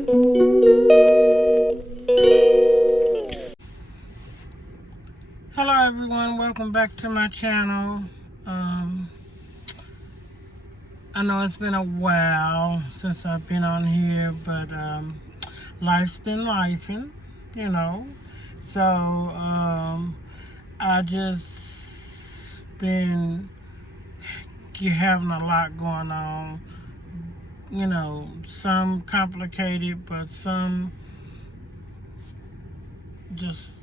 Hello everyone, welcome back to my channel. I know it's been a while since I've been on here, but life's been lifing, you know. So I just been having a lot going on, you know, some complicated, but some just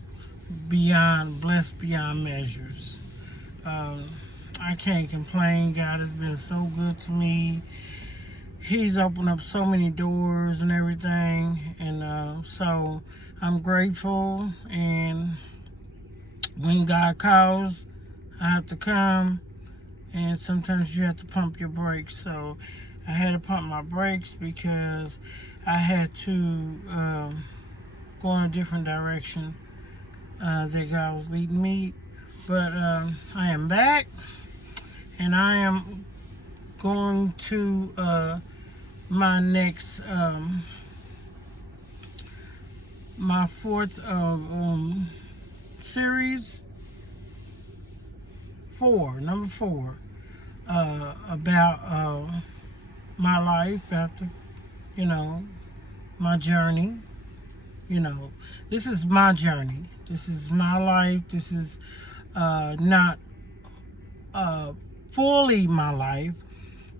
blessed beyond measures. I can't complain. God has been so good to me. He's opened up so many doors and everything, and so I'm grateful. And when God calls, I have to come, and sometimes you have to pump your brakes. So I had to pump my brakes because I had to go in a different direction that God was leading me. But I am back, and I am going to my next my fourth series number four, about my life after, you know, my journey. You know, this is my journey, this is my life, this is not fully my life,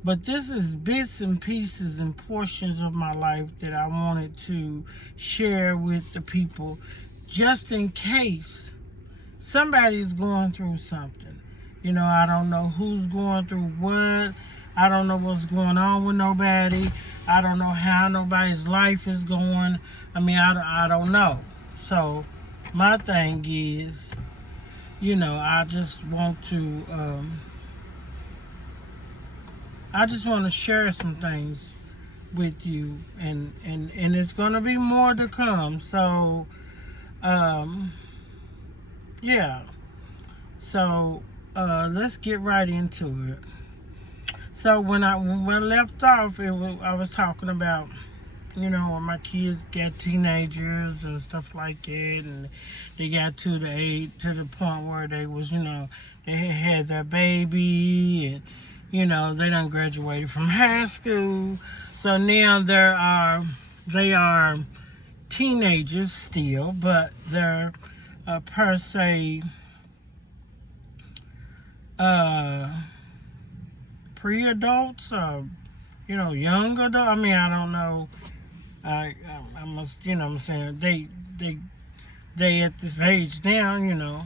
but this is bits and pieces and portions of my life that I wanted to share with the people, just in case somebody's going through something. You know, I don't know who's going through what. I don't know what's going on with nobody. I don't know how nobody's life is going. I mean, I don't know. So my thing is, you know, I just want to share some things with you, and it's gonna be more to come. So yeah. So let's get right into it. So when I left off, I was talking about, you know, when my kids got teenagers and stuff like that, and they got to the point where they was, you know, they had their baby, and, you know, they done graduated from high school. So now they are teenagers still, but they're per se pre-adults, or, you know, young adult. I mean, I don't know. I must, you know what I'm saying, they at this age now, you know,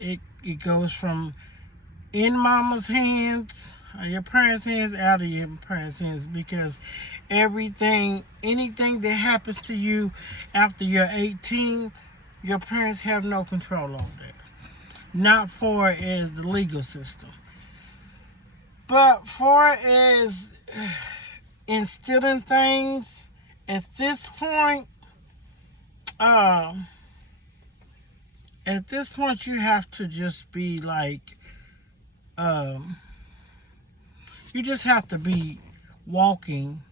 it goes from in mama's hands, or your parents' hands, out of your parents' hands, because anything that happens to you after you're 18, your parents have no control on that. Not for as the legal system, but for as instilling things at this point. At this point, you have to just be like, you just have to be walking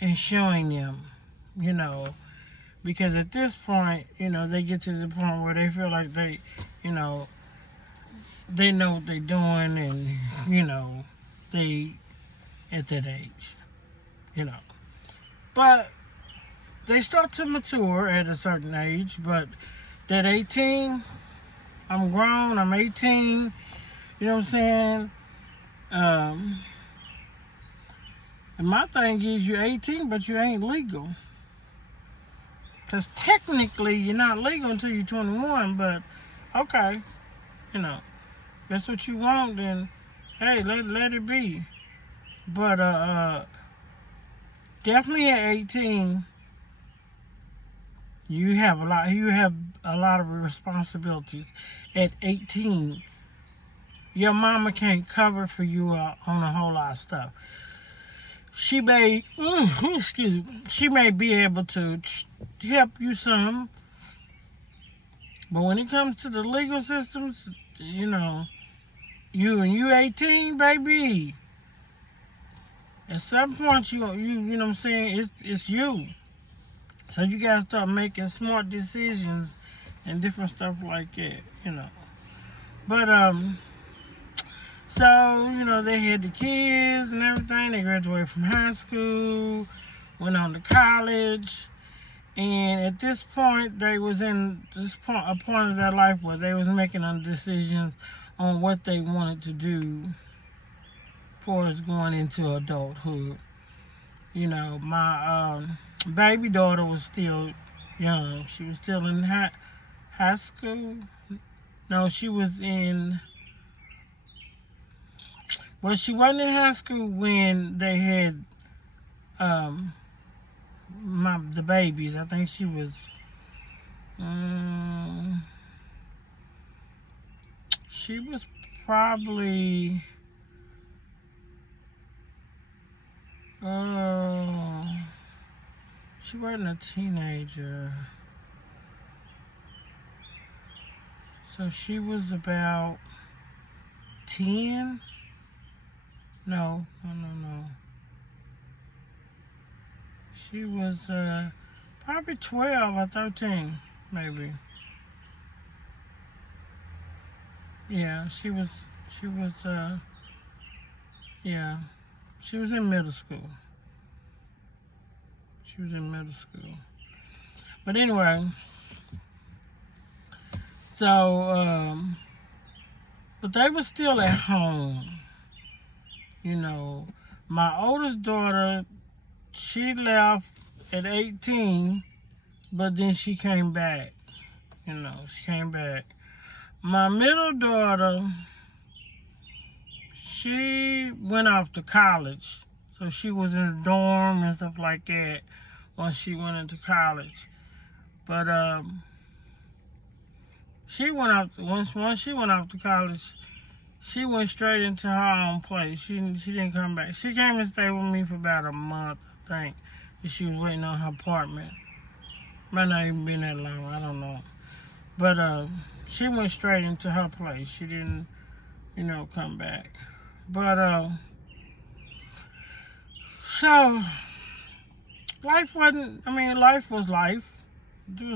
and showing them, you know, because at this point, you know, they get to the point where they feel like they, you know, they know what they're doing, and, you know, they at that age, you know. But they start to mature at a certain age. But that 18, I'm grown, I'm 18, you know what I'm saying? And my thing is, you're 18, but you ain't legal. Because technically, you're not legal until you're 21, but okay, you know, if that's what you want, then hey, let it be. But definitely at 18, you have a lot of responsibilities. At 18, your mama can't cover for you on a whole lot of stuff. She may, excuse me, she may be able to help you some, but when it comes to the legal systems, you know, you 18, baby, At some point, you know what I'm saying, it's you. So you gotta start making smart decisions and different stuff like that, you know. But so they had the kids and everything. They graduated from high school, went on to college, and at this point, they was in a point of their life where they was making decisions on what they wanted to do for us going into adulthood. My baby daughter was still young. She was still in high school. No, she was in. Well, she wasn't in high school when they had the babies. I think she was. She was probably. She wasn't a teenager. So she was about 10? No. She was probably 12 or 13, maybe. Yeah, she was yeah. She was in middle school. But anyway, so but they were still at home. My oldest daughter, she left at 18, but then she came back. She came back. My middle daughter, she went off to college. So she was in a dorm and stuff like that once she went into college. But she went off once she went off to college, she went straight into her own place. She didn't come back. She came and stayed with me for about a month, I think. She was waiting on her apartment. Might not even been that long, I don't know. But she went straight into her place. She didn't, come back. But so life was life.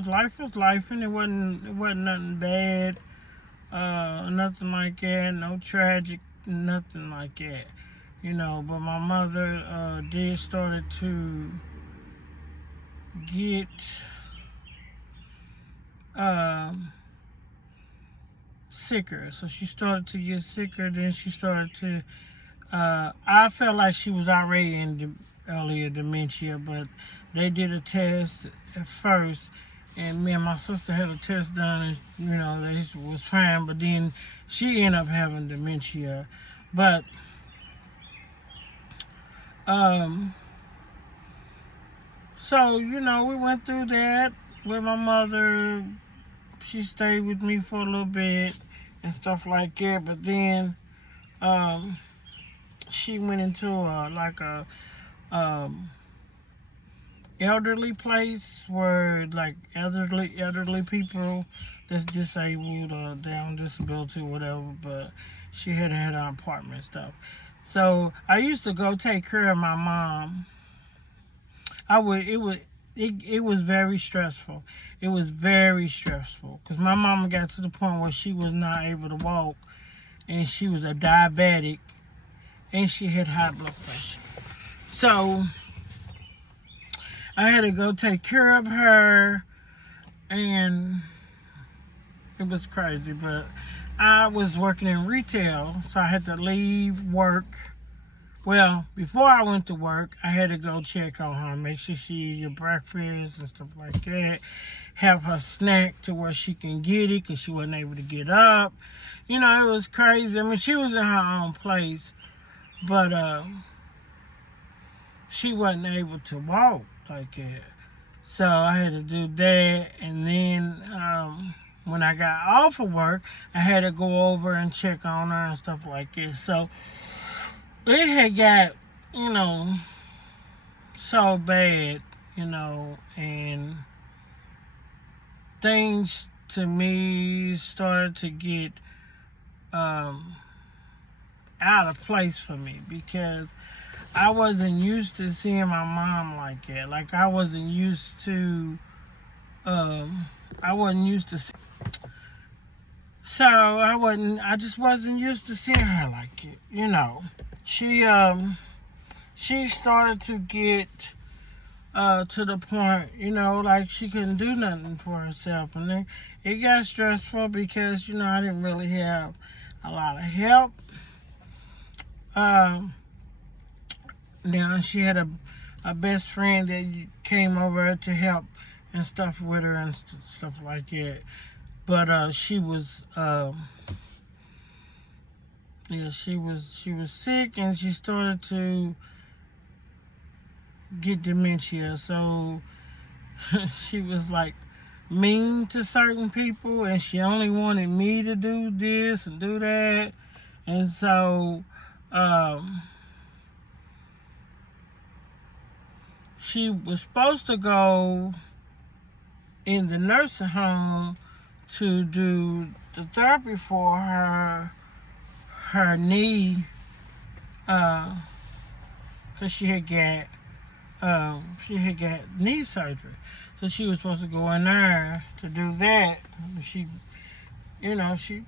Life was life, and it wasn't nothing bad, nothing like that, no tragic, nothing like that, But my mother did started to get sicker. So she started to get sicker. Then she started to. I felt like she was already in earlier dementia, but they did a test at first, and me and my sister had a test done, and they was fine. But then she ended up having dementia. But so we went through that with my mother. She stayed with me for a little bit and stuff like that. But then she went into a elderly place where like elderly people that's disabled or down disability or whatever, but she had an apartment and stuff. So I used to go take care of my mom. It was very stressful. It was very stressful because my mama got to the point where she was not able to walk, and she was a diabetic, and she had high blood pressure. So I had to go take care of her, and it was crazy. But I was working in retail, so I had to leave work. Well, before I went to work, I had to go check on her, make sure she eat her breakfast and stuff like that, have her snack to where she can get it because she wasn't able to get up. It was crazy. I mean, she was in her own place, but she wasn't able to walk like that. So I had to do that, and then when I got off of work, I had to go over and check on her and stuff like that. So it had got, so bad, and things to me started to get out of place for me because I wasn't used to seeing my mom like that. Like I wasn't used to, I wasn't used to. So I just wasn't used to seeing her like it. You know, she started to get to the point, you know, like she couldn't do nothing for herself, and then it got stressful because, you know, I didn't really have a lot of help. Now she had a best friend that came over to help and stuff with her and stuff like that. But she was she was sick, and she started to get dementia. So she was like mean to certain people, and she only wanted me to do this and do that. And so she was supposed to go in the nursing home to do the therapy for her knee, because she had got knee surgery. So she was supposed to go in there to do that. She, you know, she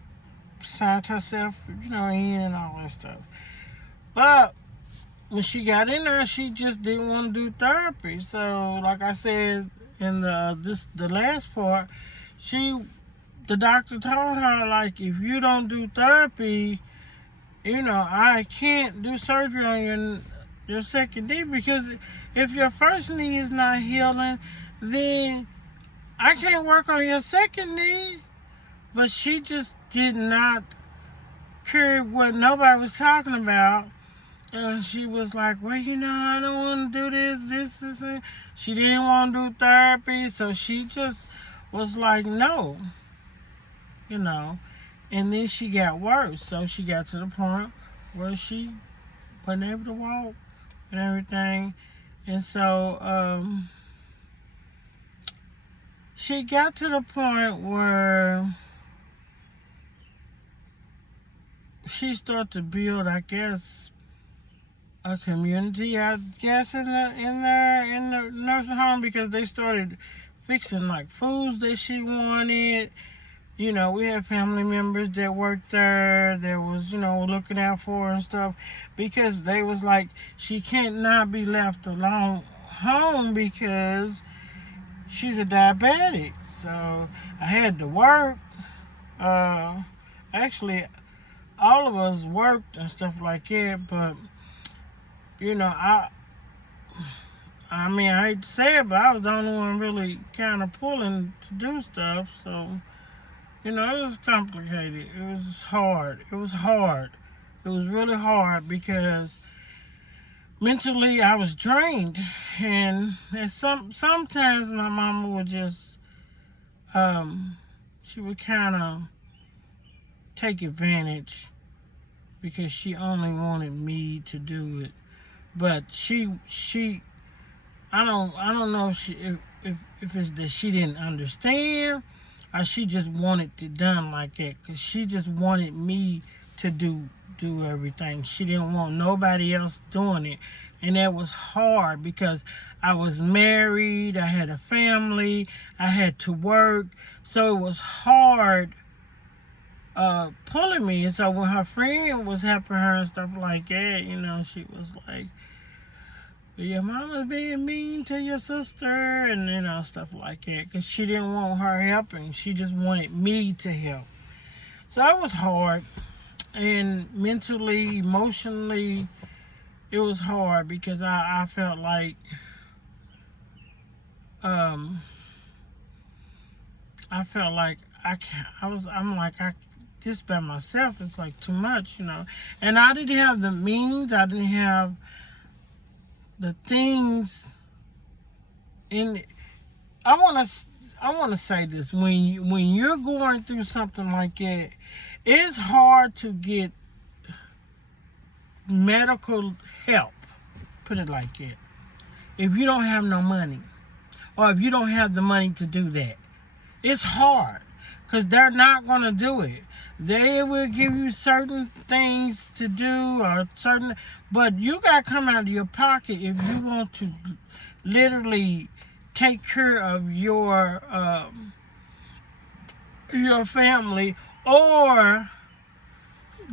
signed herself, you know, in and all that stuff. But when she got in there, she just didn't want to do therapy. So, like I said in the last part, the doctor told her, like, if you don't do therapy, you know, I can't do surgery on your second knee, because if your first knee is not healing, then I can't work on your second knee. But she just did not care what nobody was talking about. And she was like, well, you know, I don't want to do this, and she didn't want to do therapy. So she just was like, no, you know. And then she got worse. So she got to the point where she wasn't able to walk and everything. And so she got to the point where she started to build, I guess, a community, I guess, in the nursing home, because they started fixing like foods that she wanted. You know, we had family members that worked there that was, you know, looking out for her and stuff, because they was like, she can't not be left alone home because she's a diabetic. So I had to work. Actually, all of us worked and stuff like that, but you know, I mean, I hate to say it, but I was the only one really kind of pulling to do stuff. So, you know, it was complicated. It was hard. It was hard. It was really hard because mentally I was drained, and sometimes my mama would just she would kind of take advantage because she only wanted me to do it. But I don't know if it's that she didn't understand, or she just wanted it done like that, because she just wanted me to do everything. She didn't want nobody else doing it. And that was hard because I was married, I had a family, I had to work. So it was hard pulling me. And so when her friend was helping her and stuff like that, you know, she was like, your mama's being mean to your sister, and, you know, stuff like that, because she didn't want her helping. She just wanted me to help. So it was hard, and mentally, emotionally, it was hard, because I felt like I'm like, this by myself, it's like too much, you know. And I didn't have the means, I didn't have the things in. I want to say this: when you're going through something like that, it's hard to get medical help. Put it like that. If you don't have no money, or if you don't have the money to do that, it's hard. because they're not going to do it. They will give you certain things to do or certain, but you got to come out of your pocket if you want to literally take care of your family, or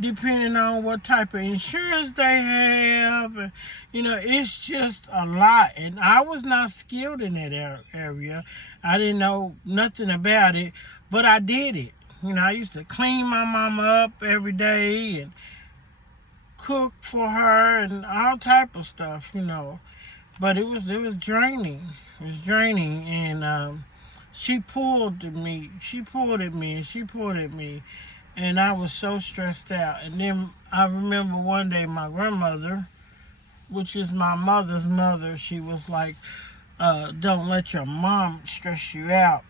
depending on what type of insurance they have. It's just a lot. And I was not skilled in that area. I didn't know nothing about it, but I did it. I used to clean my mama up every day and cook for her and all type of stuff, But it was draining. It was draining, and she pulled at me. She pulled at me, and she pulled at me. And I was so stressed out. And then I remember one day my grandmother, which is my mother's mother, she was like, don't let your mom stress you out.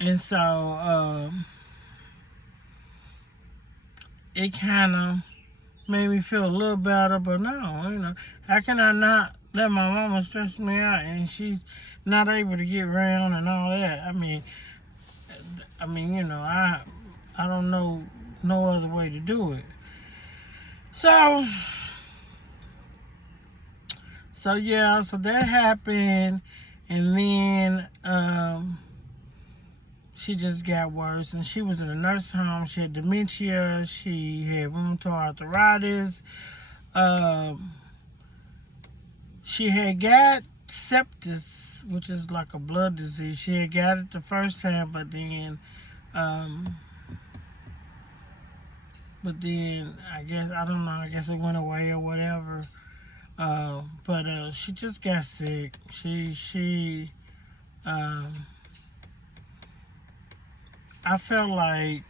And so it kind of made me feel a little better. But no, how can I not let my mama stress me out and she's not able to get around and all that? I mean, I don't know no other way to do it. So yeah, so that happened, and then she just got worse, and she was in a nursing home. She had dementia, she had rheumatoid arthritis, she had got sepsis, which is like a blood disease. She had got it the first time, but then I guess, I don't know, I guess it went away or whatever. But she just got sick. I felt like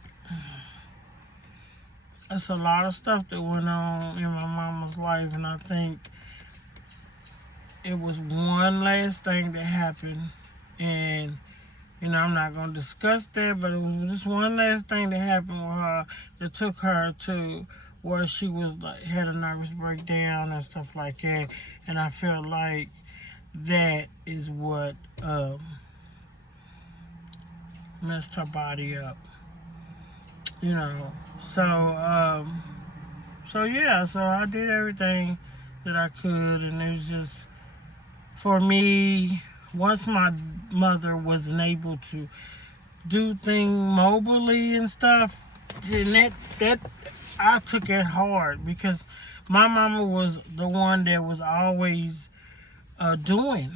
it's a lot of stuff that went on in my mama's life, and I think it was one last thing that happened, and I'm not going to discuss that, but it was just one last thing that happened with her that took her to where she was like, had a nervous breakdown and stuff like that. And I felt like that is what messed her body up. So yeah, so I did everything that I could, and it was just, for me, once my mother wasn't able to do things mobilely and stuff, then that I took it hard, because my mama was the one that was always doing.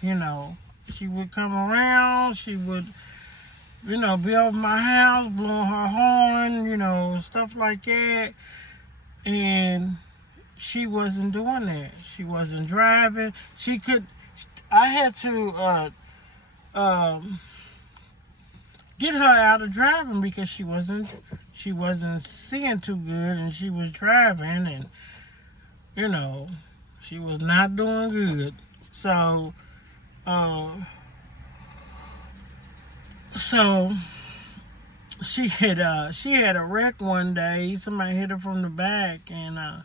She would come around, she would be over my house, blowing her horn, stuff like that. And she wasn't doing that. She wasn't driving. I had to get her out of driving, because she wasn't seeing too good, and she was driving, and she was not doing good. So she had a wreck one day. Somebody hit her from the back, and I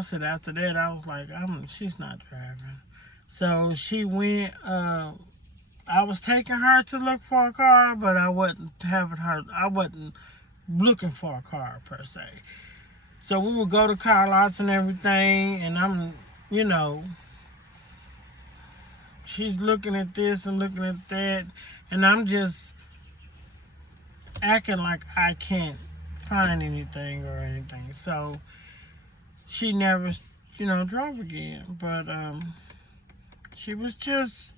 said, after that, I was like, she's not driving. So she went. I was taking her to look for a car, but I wasn't looking for a car per se. So we would go to car lots and everything, and she's looking at this and looking at that, and I'm just acting like I can't find anything or anything. So she never, drove again. But she was just,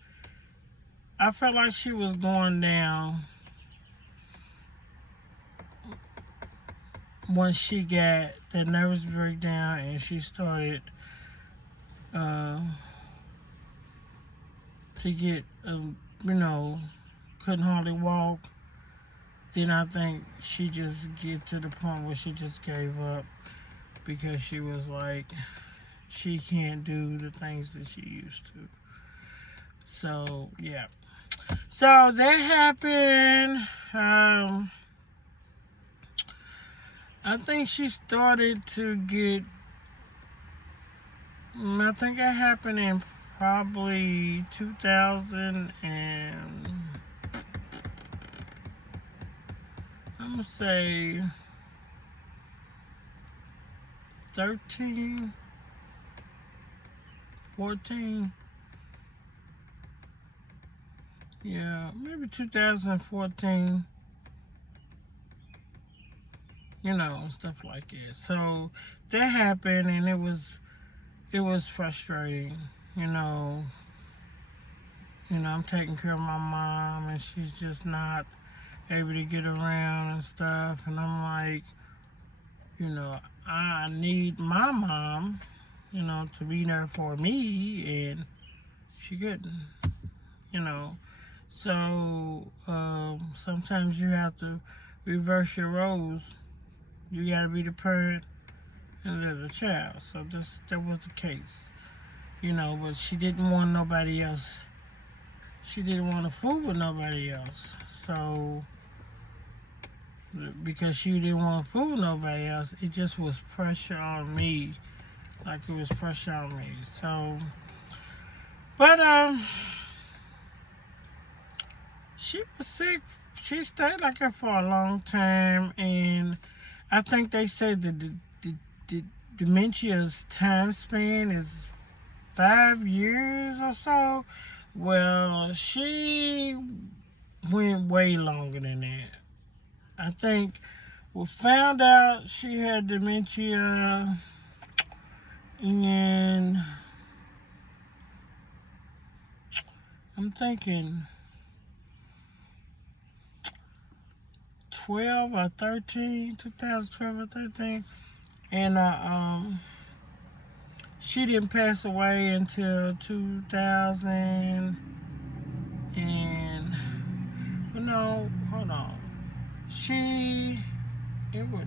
I felt like she was going down once she got that nervous breakdown, and she started to get, couldn't hardly walk. Then I think she just get to the point where she just gave up, because she was like, she can't do the things that she used to. So yeah. So that happened. I think she started to get, I think it happened in probably 2000 and I'm gonna say 13, 14. Yeah, maybe 2014. Stuff like that. So that happened, and it was frustrating. You know, I'm taking care of my mom, and she's just not able to get around and stuff. And I'm like, I need my mom, to be there for me, and she couldn't. You know, so sometimes you have to reverse your roles. You gotta be the parent and they're the child. So that was the case. But she didn't want nobody else. She didn't want to fool with nobody else. So because she didn't want to fool with nobody else, it just was pressure on me. Like it was pressure on me. So, but she was sick. She stayed like that for a long time, and I think they said the dementia's time span is 5 years or so. Well, she went way longer than that. I think we found out she had dementia in, I'm thinking 12 or 13, 2012 or 13. And she didn't pass away until 2000 and, no, hold on. It was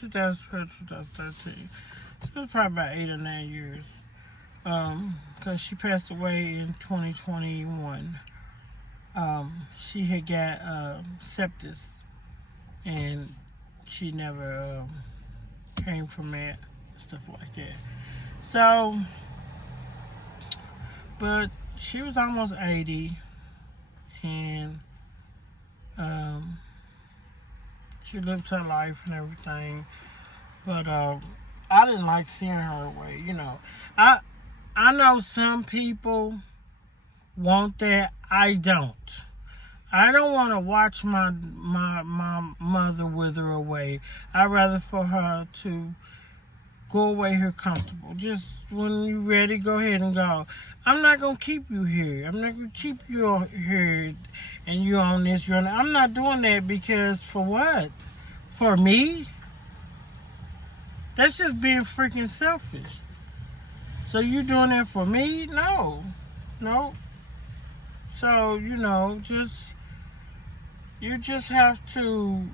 2012, 2013. So it was probably about 8 or 9 years. Because she passed away in 2021. She had got sepsis, and she never came from that, stuff like that. So, but she was almost 80, and she lived her life and everything. But I didn't like seeing her away. I know some people want that. I don't. I don't want to watch my mother wither away. I'd rather for her to go away here comfortable. Just when you're ready, go ahead and go. I'm not going to keep you here. I'm not going to keep you here and you on this journey. I'm not doing that because for what? For me? That's just being freaking selfish. So you doing that for me? No. So, you just have to,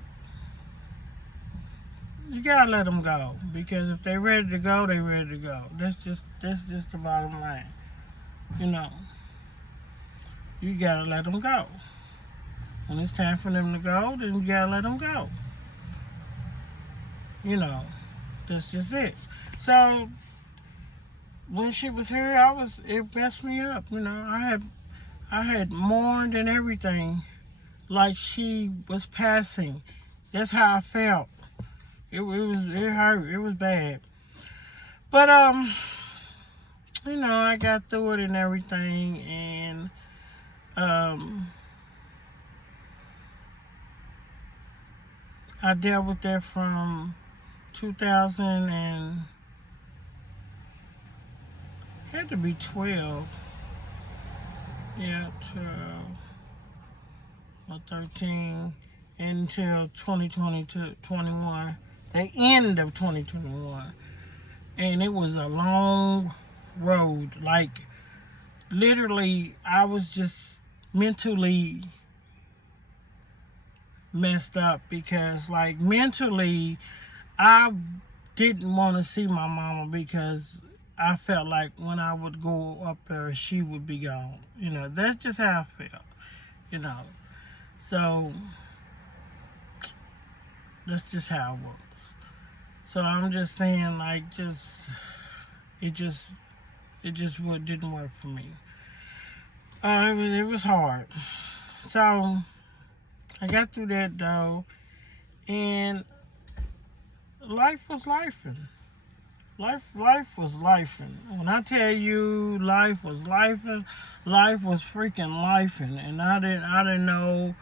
you gotta let them go. Because if they're ready to go, they're ready to go. That's just the bottom line. You gotta let them go. When it's time for them to go, then you gotta let them go. That's just it. So, when she was here, it messed me up. I had mourned and everything, like she was passing. That's how I felt. It hurt. It was bad. But I got through it and everything, and I dealt with that from 2000 and had to be 12. Yeah, 12 or 13 until 2022, 21. The end of 2021. And it was a long road. Like, literally, I was just mentally messed up because, like, mentally, I didn't want to see my mama because I felt like when I would go up there, she would be gone. That's just how I felt, So, that's just how it was. So I'm just saying, like, it just didn't work for me. It was hard. So I got through that though, and life was lifing. Life was lifing. When I tell you life was lifing, life was freaking lifing, and I didn't know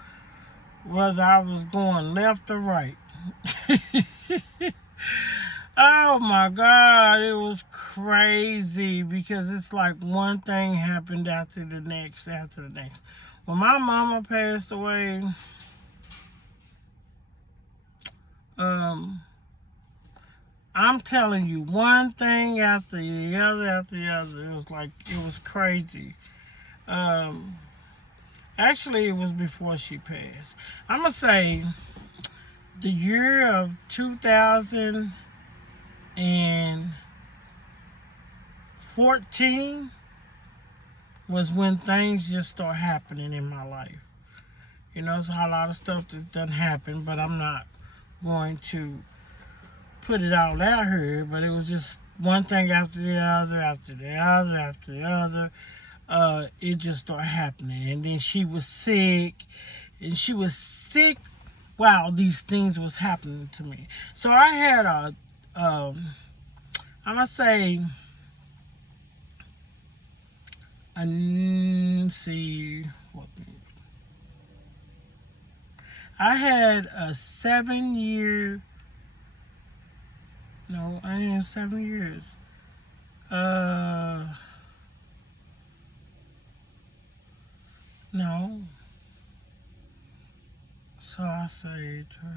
whether I was going left or right. Oh my God, it was crazy because it's like one thing happened after the next, after the next. When my mama passed away, I'm telling you, one thing after the other after the other. It was crazy. Actually, it was before she passed. I'm gonna say the year of 2014 was when things just start happening in my life. You know, there's a lot of stuff that doesn't happen, but I'm not going to put it all out here. But it was just one thing after the other, after the other, after the other. It just started happening. And then she was sick, while these things was happening to me. So I had I'm gonna say, I had a 7-year, no, I ain't 7 years. No. So I say 12,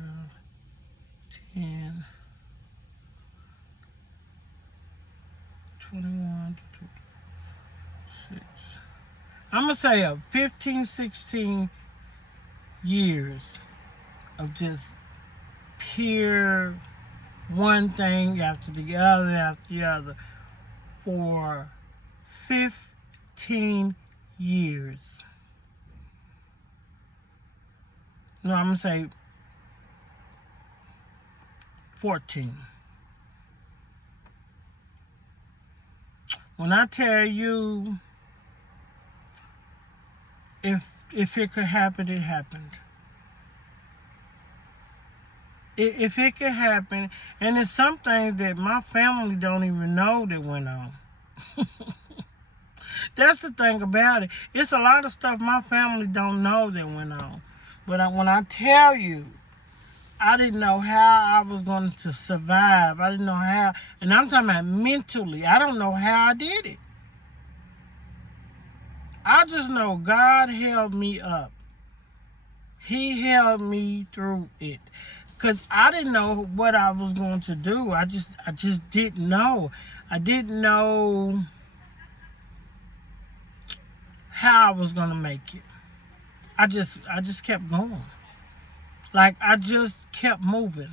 10, 21, 6. I'm going to say a 15, 16 years of just pure one thing after the other for 15 years. No, I'm going to say 14. When I tell you, if it could happen, it happened. If it could happen, and it's some things that my family don't even know that went on. That's the thing about it. It's a lot of stuff my family don't know that went on. But when I tell you, I didn't know how I was going to survive. I didn't know how, and I'm talking about mentally. I don't know how I did it. I just know God held me up. He held me through it. Because I didn't know what I was going to do. I just didn't know. I didn't know how I was going to make it. I just kept going. Like, I just kept moving.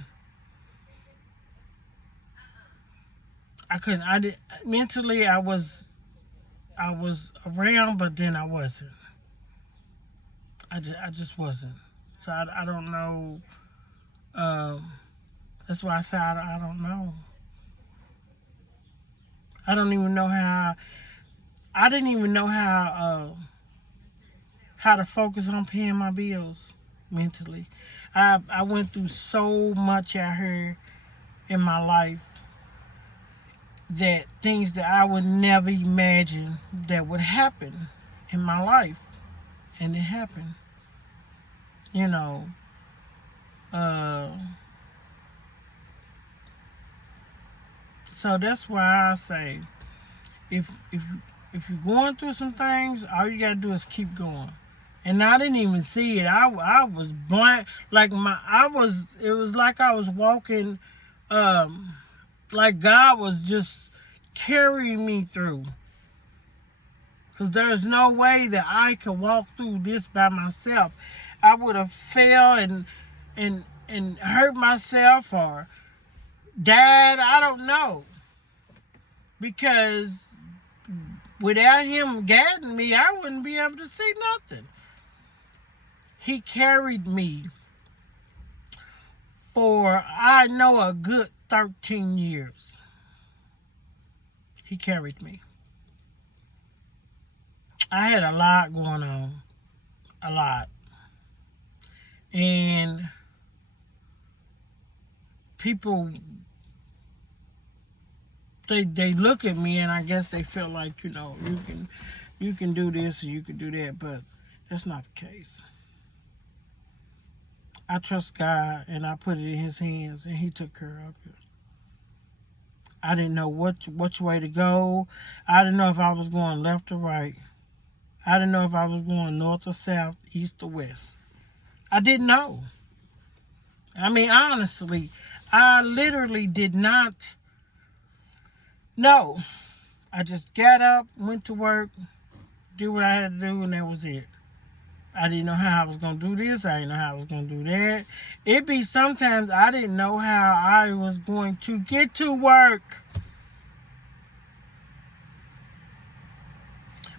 Mentally, I was around, but then I wasn't. I just wasn't. So I don't know. That's why I say I don't know. I don't even know how. I didn't even know how to focus on paying my bills mentally. I went through so much out here in my life, that things that I would never imagine that would happen in my life, and it happened. You know, so that's why I say, if you're going through some things, all you gotta do is keep going. And I didn't even see it. I was blind. It was like I was walking, like God was just carrying me through. Because there's no way that I could walk through this by myself. I would have fell and hurt myself or died. I don't know. Because without him guiding me, I wouldn't be able to see nothing. He carried me for, I know, a good 13 years. He carried me. I had a lot going on. A lot. And people, they look at me and I guess they feel like, you can do this and you can do that, but that's not the case. I trust God and I put it in his hands and he took care of it. I didn't know which way to go. I didn't know if I was going left or right. I didn't know if I was going north or south, east or west. I didn't know. I mean, honestly, I literally did not know. I just got up, went to work, did what I had to do, and that was it. I didn't know how I was going to do this. I didn't know how I was going to do that. It be sometimes I didn't know how I was going to get to work.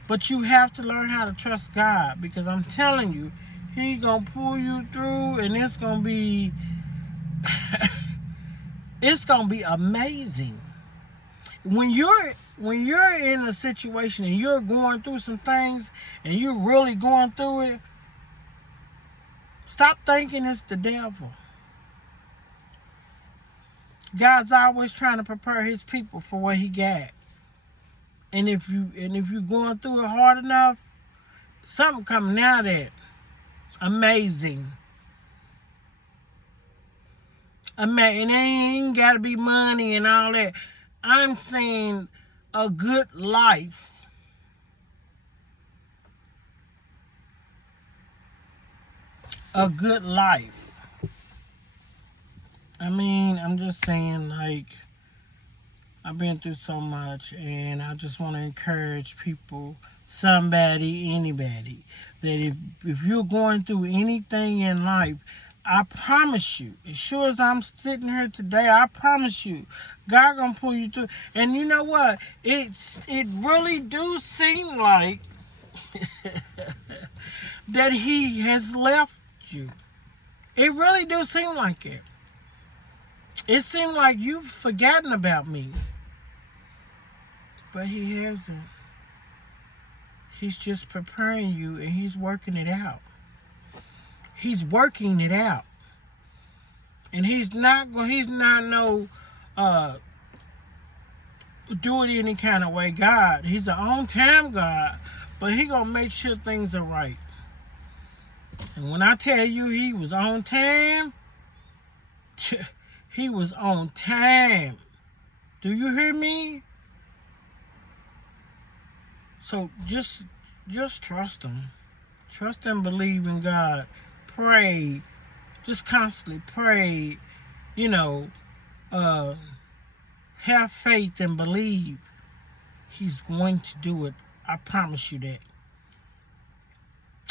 But you have to learn how to trust God, because I'm telling you, he's going to pull you through and it's going to be it's going to be amazing. When you're in a situation and you're going through some things and you're really going through it, stop thinking it's the devil. God's always trying to prepare his people for what he got. And if you're going through it hard enough, something coming out of that amazing. And it ain't got to be money and all that. I'm saying a good life. A good life. I mean, I'm just saying, like, I've been through so much, and I just want to encourage people, somebody, anybody, that if you're going through anything in life, I promise you, as sure as I'm sitting here today, I promise you, God gonna pull you through. And you know what? It really do seem like that he has left you. It really do seem like it. It seemed like you've forgotten about me. But he hasn't. He's just preparing you and he's working it out. He's working it out. And he's not no do it any kind of way God. He's an on-time God, but he gonna make sure things are right. And when I tell you he was on time, he was on time. Do you hear me? So just trust him. Trust and believe in God. Pray. Just constantly pray. Have faith and believe. He's going to do it. I promise you that.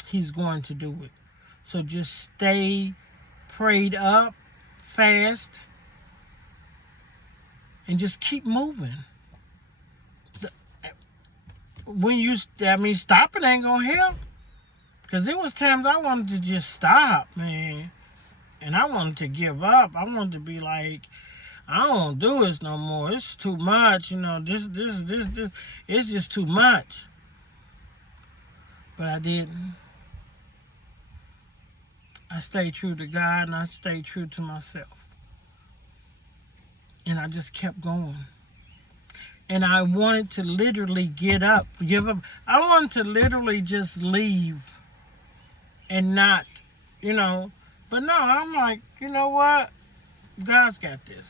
He's going to do it. So just stay prayed up, fast, and just keep moving. Stopping ain't gonna help. Because there was times I wanted to just stop, man. And I wanted to give up. I wanted to be like, I don't want to do this no more. It's too much, this, it's just too much. But I didn't. I stayed true to God and I stayed true to myself. And I just kept going. And I wanted to literally give up. I wanted to literally just leave and not, But no, I'm like, you know what? God's got this.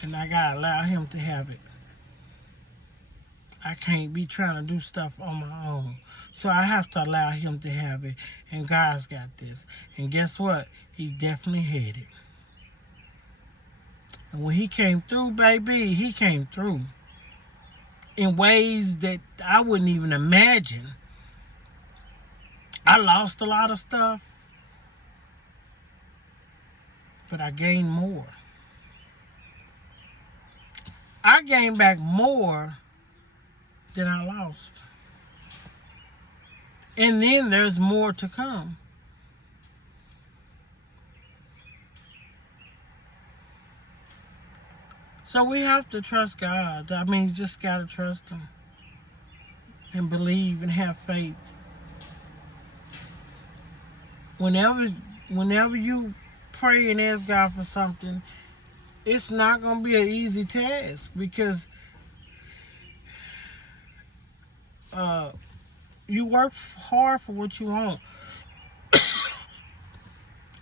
And I got to allow him to have it. I can't be trying to do stuff on my own. So I have to allow him to have it. And God's got this. And guess what? He definitely had it. And when he came through, baby, he came through. In ways that I wouldn't even imagine. I lost a lot of stuff. But I gained more. I gained back more than I lost. And then there's more to come. So we have to trust God. I mean, you just got to trust Him and believe and have faith. Whenever you pray and ask God for something, it's not going to be an easy task, because you work hard for what you want.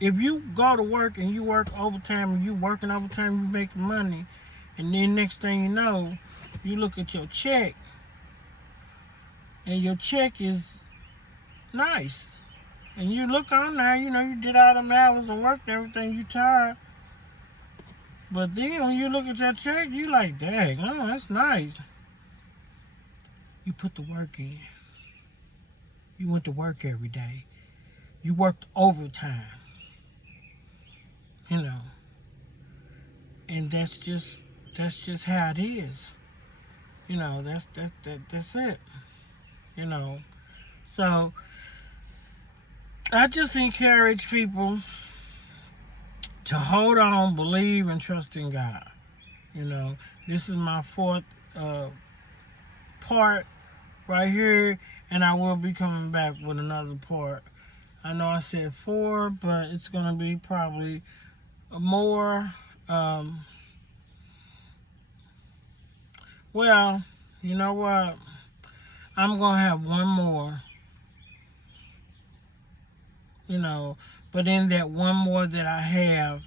If you go to work and you work overtime and you working overtime, you making money, and then next thing you know, you look at your check, and your check is nice, and you look on there, you know, you did all them hours and worked everything, you tired, but then when you look at your check, you like, dang, oh, that's nice. You put the work in. You went to work every day. You worked overtime. You know, and that's just how it is. You know, that's it. You know, so I just encourage people to hold on, believe, and trust in God. You know, this is my fourth part right here, and I will be coming back with another part. I know I said 4, but it's gonna be probably more. Well, you know what? I'm gonna have one more. You know, but in that one more that I have,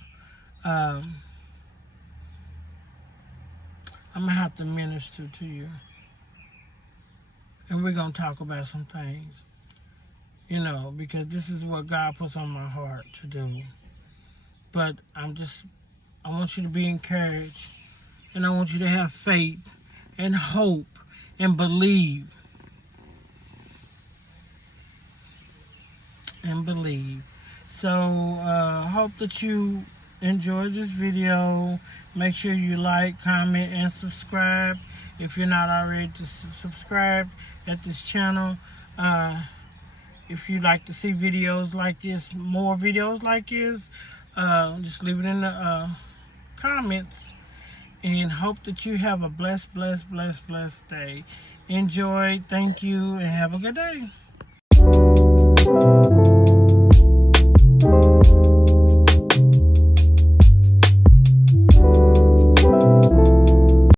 I'm gonna have to minister to you, and we're gonna talk about some things. You know, because this is what God puts on my heart to do. But I want you to be encouraged, and I want you to have faith and hope and believe. And believe. So, hope that you enjoyed this video. Make sure you like, comment, and subscribe if you're not already subscribed at this channel. If you'd like to see videos like this, more videos like this, just leave it in the comments. And hope that you have a blessed day. Enjoy. Thank you, and have a good day.